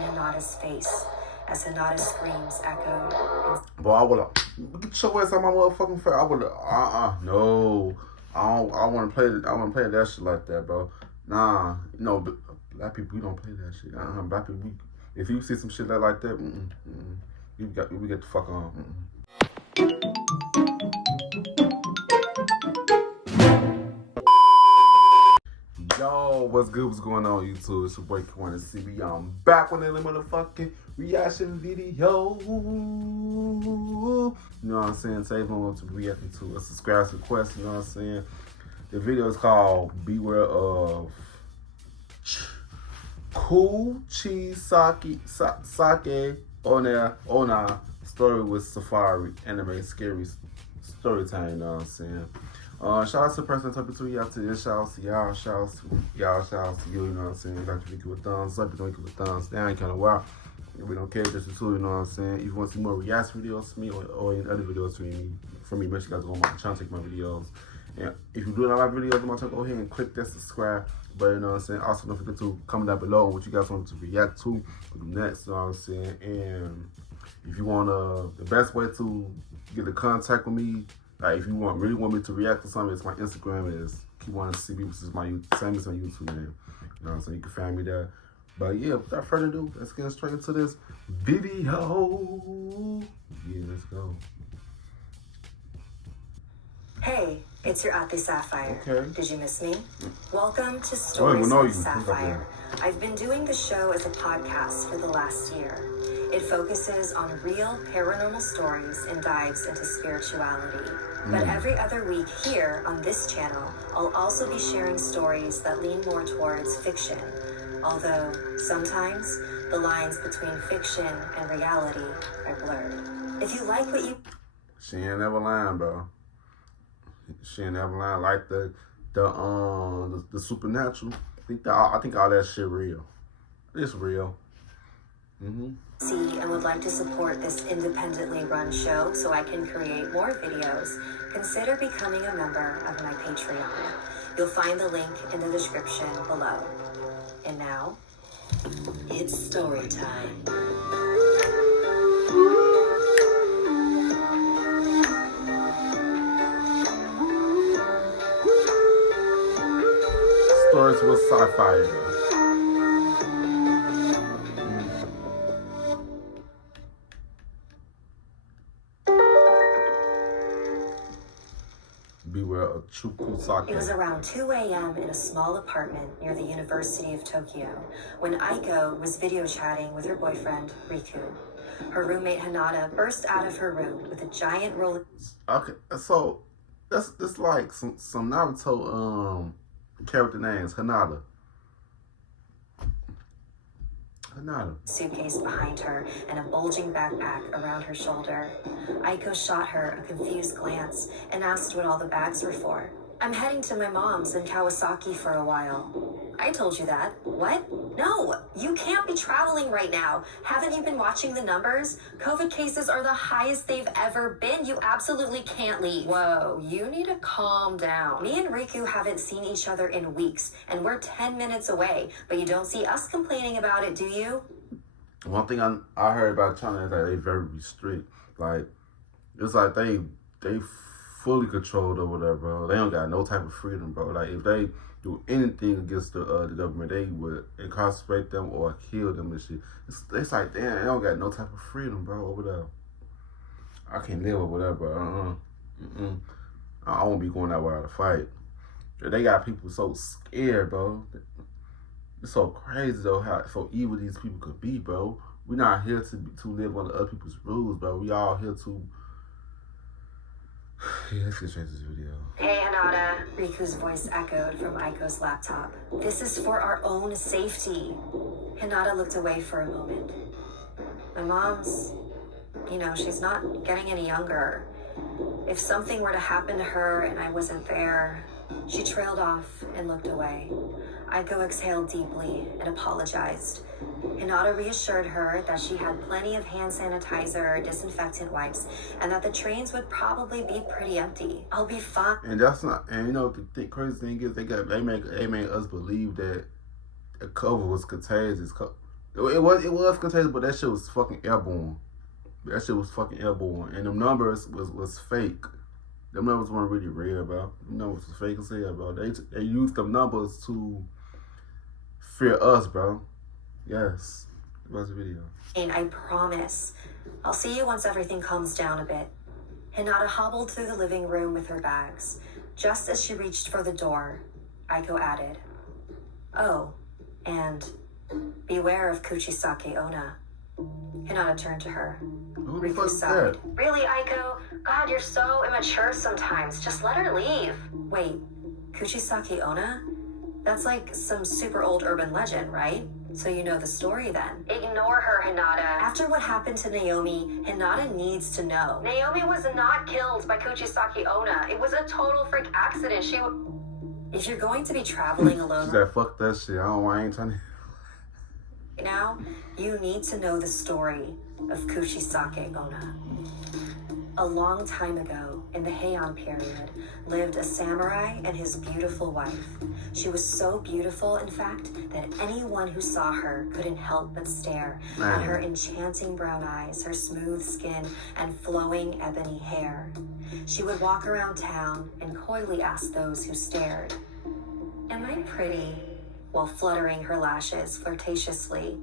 in Hinata's face as Hinata's screams echoed. Boy, I would've get your ass on my motherfucking face. I would've no. I wanna play that shit like that, bro. Nah, you know, black people, we don't play that shit. Black people, if you see some shit like that, we get the fuck on. Yo, what's good? What's going on, YouTube? It's your boy Kuchisake. I'm back with another motherfucking reaction video. You know what I'm saying? Today I'm going to be reacting to a subscriber request. You know what I'm saying? The video is called "Beware of Kuchisake Onna story with Sapphire anime scary story time." You know what I'm saying? Shout out to the person talking to you out to this. Shout out to y'all. Shout out to you. You know what I'm saying? If you give a thumbs up, you don't give a thumbs down. Kind of wild. We don't care just too. You know what I'm saying? If you want to see more reaction videos from me or any other videos from me, make sure you guys go on my channel, check my videos. And if you do not like videos on my channel, go ahead and click that subscribe button. You know what I'm saying? Also, don't forget to comment down below on what you guys want to react to next. You know what I'm saying? And if you want the best way to get in contact with me. Like, if you really want me to react to something, it's my Instagram is Kuchisake, which is my same as my YouTube name. You know what I'm saying? You can find me there. But yeah, without further ado, let's get straight into this video. Yeah, let's go. Hey, it's your Ate Sapphire. Okay. Did you miss me? Welcome to Stories with Sapphire. Okay. I've been doing the show as a podcast for the last year. It focuses on real paranormal stories and dives into spirituality. But every other week here on this channel, I'll also be sharing stories that lean more towards fiction. Although sometimes the lines between fiction and reality are blurred. If you like what you... She ain't never lying, bro. She ain't never lying. Like the supernatural. I think all that shit real. It's real. See and would like to support this independently run show so I can create more videos, consider becoming a member of my Patreon. You'll find the link in the description below. And now, it's story time. Stories with Sapphire. Beware of Kuchisake. It was around 2 a.m. in a small apartment near the University of Tokyo when Aiko was video chatting with her boyfriend, Riku. Her roommate, Hinata, burst out of her room with a giant roll. Okay, so that's like some Naruto character names. Hinata. Suitcase behind her and a bulging backpack around her shoulder. Aiko shot her a confused glance and asked what all the bags were for. I'm heading to my mom's in Kawasaki for a while. I told you that. What? No, you can't be traveling right now. Haven't you been watching the numbers? COVID cases are the highest they've ever been. You absolutely can't leave. Whoa, you need to calm down. Me and Riku haven't seen each other in weeks, and we're 10 minutes away, but you don't see us complaining about it, do you? One thing I heard about China is that they very strict. Like, it's like they fully controlled over there, bro. They don't got no type of freedom, bro. Like, if they do anything against the government, they would incarcerate them or kill them and shit. It's like, damn, they don't got no type of freedom, bro, over there. I can't live over there, bro. I won't be going out there to fight. They got people so scared, bro. It's so crazy, though, how so evil these people could be, bro. We're not here to live under other people's rules, bro. We all here to... Yeah, let's get straight to this video. Hey, Hinata. Riku's voice echoed from Aiko's laptop. This is for our own safety. Hinata looked away for a moment. My mom's, she's not getting any younger. If something were to happen to her and I wasn't there... She trailed off and looked away. Aiko exhaled deeply and apologized. Hinata reassured her that she had plenty of hand sanitizer, disinfectant wipes, and that the trains would probably be pretty empty. I'll be fine. And that's not. And the crazy thing is they made us believe that COVID was contagious. It was contagious, but that shit was fucking airborne. That shit was fucking airborne, and them numbers was fake. Them numbers weren't really real, bro. Them numbers was fake as hell, bro. They used them numbers to fear us, bro. Yes, it was a video. And I promise, I'll see you once everything calms down a bit. Hinata hobbled through the living room with her bags. Just as she reached for the door, Aiko added, "Oh, and beware of Kuchisake Onna." Hinata turned to her. Who the fuck Riku is sighed. that? "Really, Aiko? God, you're so immature sometimes. Just let her leave." "Wait, Kuchisake Onna? That's like some super old urban legend, right? So you know the story then." "Ignore her, Hinata. After what happened to Naomi, Hinata needs to know. Naomi was not killed by Kuchisake Onna. It was a total freak accident. If you're going to be traveling alone She said, "Fuck that shit. I ain't trying to." now, you need to know the story of Kuchisake Onna. A long time ago, in the Heian period, lived a samurai and his beautiful wife. She was so beautiful, in fact, that anyone who saw her couldn't help but stare at her enchanting brown eyes, her smooth skin, and flowing ebony hair. She would walk around town and coyly ask those who stared, "Am I pretty?" while fluttering her lashes flirtatiously.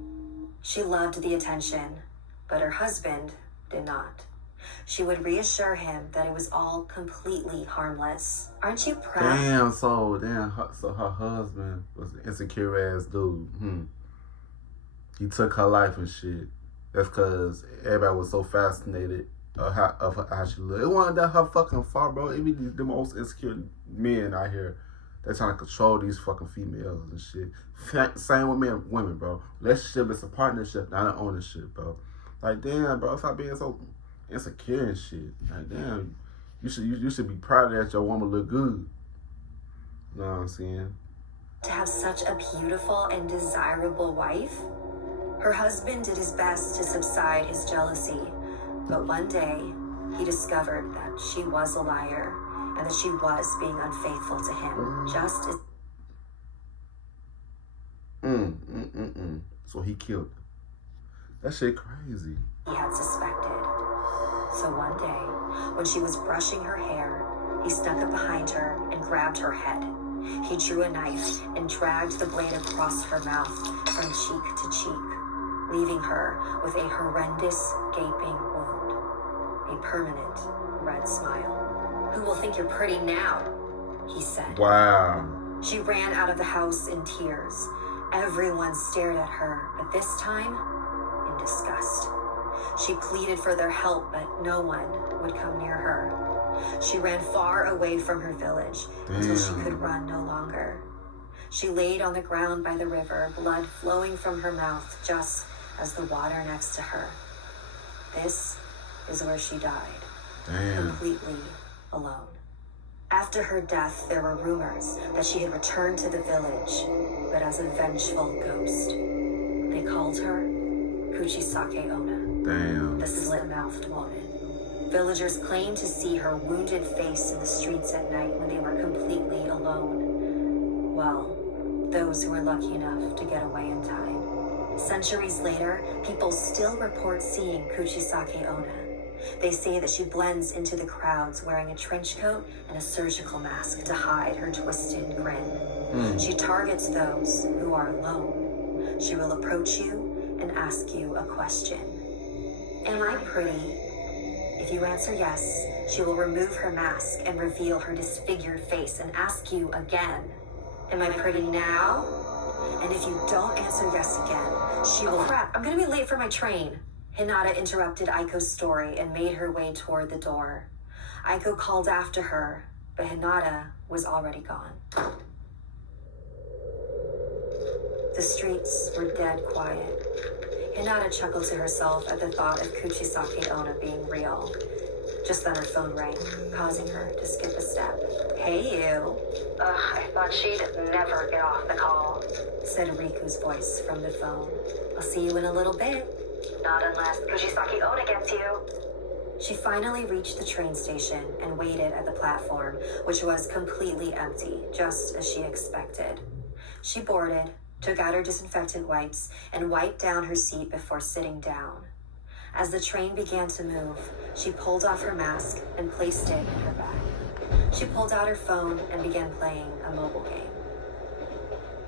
She loved the attention, but her husband did not. She would reassure him that it was all completely harmless. "Aren't you proud?" So her husband was an insecure ass dude. He took her life and shit. That's because everybody was so fascinated of how she looked. It wasn't that her fucking fault, bro. It be the most insecure men out here. They're trying to control these fucking females and shit. Same with women, bro. Relationship is a partnership, not an ownership, bro. Like, damn, bro, stop being so insecure and shit. Like, damn, you should be proud that your woman look good. You know what I'm saying? To have such a beautiful and desirable wife? Her husband did his best to subside his jealousy, but one day he discovered that she was a liar and that she was being unfaithful to him, just as... So he killed her. That shit crazy. he had suspected. So one day, when she was brushing her hair, he snuck up behind her and grabbed her head. He drew a knife and dragged the blade across her mouth from cheek to cheek, leaving her with a horrendous gaping wound, a permanent red smile. "Who will think you're pretty now?" he said. Wow. She ran out of the house in tears. Everyone stared at her, but this time in disgust. She pleaded for their help, but no one would come near her. She ran far away from her village until she could run no longer. She laid on the ground by the river, blood flowing from her mouth just as the water next to her. This is where she died, completely alone. After her death, there were rumors that she had returned to the village, but as a vengeful ghost. They called her Kuchisake Onna, the slit-mouthed woman. Villagers claimed to see her wounded face in the streets at night when they were completely alone. Well, those who were lucky enough to get away in time. Centuries later, people still report seeing Kuchisake Onna. They say that she blends into the crowds wearing a trench coat and a surgical mask to hide her twisted grin. She targets those who are alone. She will approach you and ask you a question. "Am I pretty?" If you answer yes, she will remove her mask and reveal her disfigured face and ask you again, "Am I pretty now?" And if you don't answer yes again, she will... "Oh crap, I'm gonna be late for my train." Hinata interrupted Aiko's story and made her way toward the door. Aiko called after her, but Hinata was already gone. The streets were dead quiet. Hinata chuckled to herself at the thought of Kuchisake Onna being real. Just then her phone rang, causing her to skip a step. "Hey, you." "I thought she'd never get off the call," said Riku's voice from the phone. "I'll see you in a little bit." "Not unless Kuchisake Onna gets you." She finally reached the train station and waited at the platform, which was completely empty, just as she expected. She boarded took out her disinfectant wipes, and wiped down her seat before sitting down. As the train began to move, she pulled off her mask and placed it in her bag. She pulled out her phone and began playing a mobile game.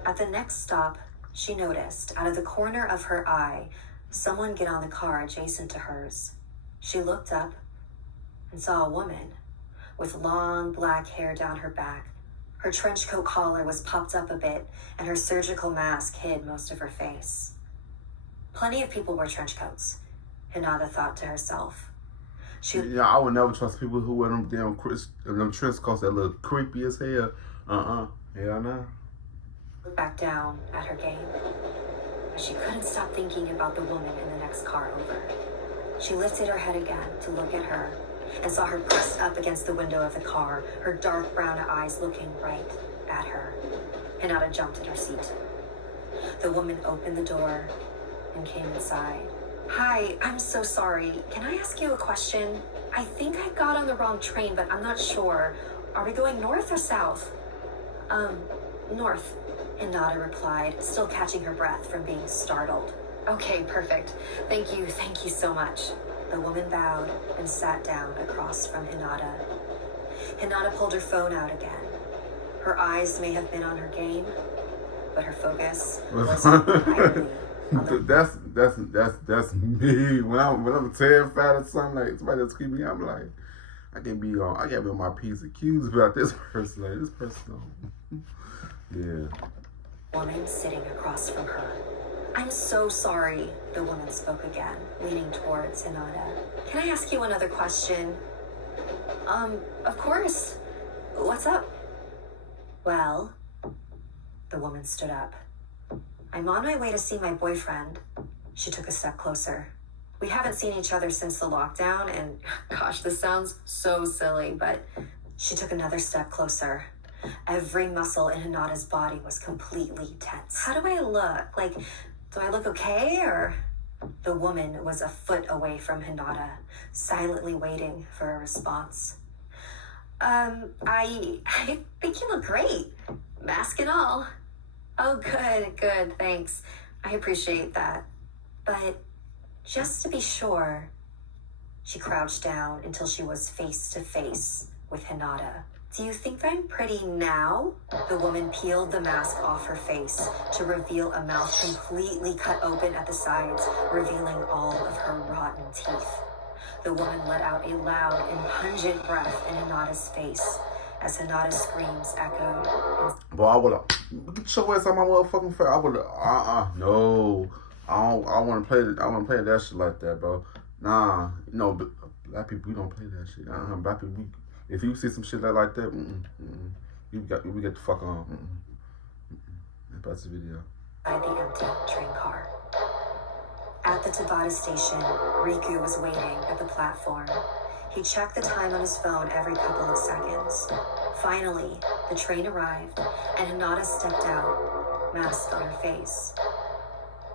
At the next stop, she noticed, out of the corner of her eye, someone get on the car adjacent to hers. She looked up and saw a woman with long black hair down her back. Her trench coat collar was popped up a bit, and her surgical mask hid most of her face. Plenty of people wear trench coats, Hinata thought to herself. Yeah, I would never trust people who wear them them trench coats that look creepy as hell. Hell no. Looked back down at her game, but she couldn't stop thinking about the woman in the next car over. She lifted her head again to look at her and saw her pressed up against the window of the car, her dark brown eyes looking right at her. Hinata jumped in her seat. The woman opened the door and came inside. Hi, I'm so sorry. Can I ask you a question? I think I got on the wrong train, but I'm not sure. Are we going north or south? North, Hinata replied, still catching her breath from being startled. Okay, perfect. Thank you so much. The woman bowed and sat down across from Hinata. Hinata pulled her phone out again. Her eyes may have been on her game, but her focus was entirely on the... That's me. When I'm terrified of something, like somebody that's creeping me, I'm like, I gotta be on my P's and Q's about this person. Like this person yeah. Woman sitting across from her. I'm so sorry, the woman spoke again, leaning towards Hinata. Can I ask you another question? Of course. What's up? Well, the woman stood up. I'm on my way to see my boyfriend. She took a step closer. We haven't seen each other since the lockdown, and gosh, this sounds so silly, but she took another step closer. Every muscle in Hinata's body was completely tense. How do I look? Like, do I look okay, or... The woman was a foot away from Hinata, silently waiting for a response. I think you look great. Mask and all. Oh, good, thanks. I appreciate that. But just to be sure, she crouched down until she was face to face with Hinata. Do you think I'm pretty now? The woman peeled the mask off her face to reveal a mouth completely cut open at the sides, revealing all of her rotten teeth. The woman let out a loud and pungent breath in Hinata's face as Hinata's screams echoed. Boy, I would've get your ass on my motherfucking face. I would've no. I wanna play that shit like that, bro. Nah, you know, black people, we don't play that shit. Black people, if you see some shit like that, we get the fuck on. That's the video. By the empty train car. At the Tabata station, Riku was waiting at the platform. He checked the time on his phone every couple of seconds. Finally, the train arrived, and Hinata stepped out, mask on her face.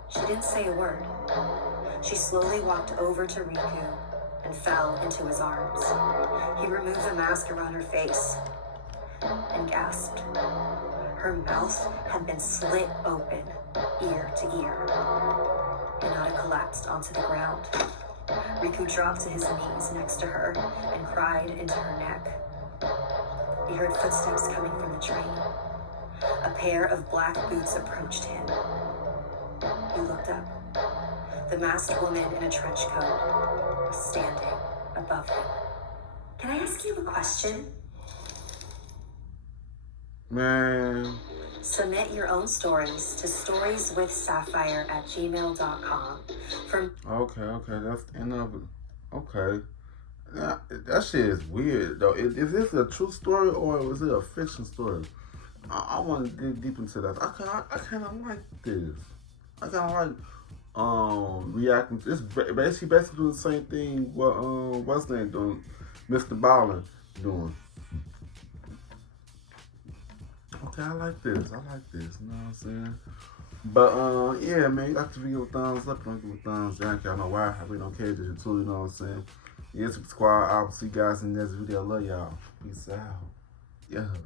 She didn't say a word. She slowly walked over to Riku and fell into his arms. He removed the mask around her face and gasped. Her mouth had been slit open, ear to ear. Hinata collapsed onto the ground. Riku dropped to his knees next to her and cried into her neck. He heard footsteps coming from the train. A pair of black boots approached him. He looked up. The masked woman in a trench coat was standing above him. Can I ask you a question? Man. Submit your own stories to storieswithsapphire@gmail.com. Okay, that's the end of it. Okay. That shit is weird, though. Is this a true story or was it a fiction story? I want to dig deep into that. I kind of like this. I kind of like reacting. It's basically doing the same thing what what's name doing, Mr. Bowling doing. Okay, I like this. You know what I'm saying? But yeah, man, you got the video thumbs up, don't give a thumbs down. I don't know why. I really don't care this too. You know what I'm saying? Yeah, subscribe. I'll see you guys in the next video. I love y'all. Peace out. Yeah.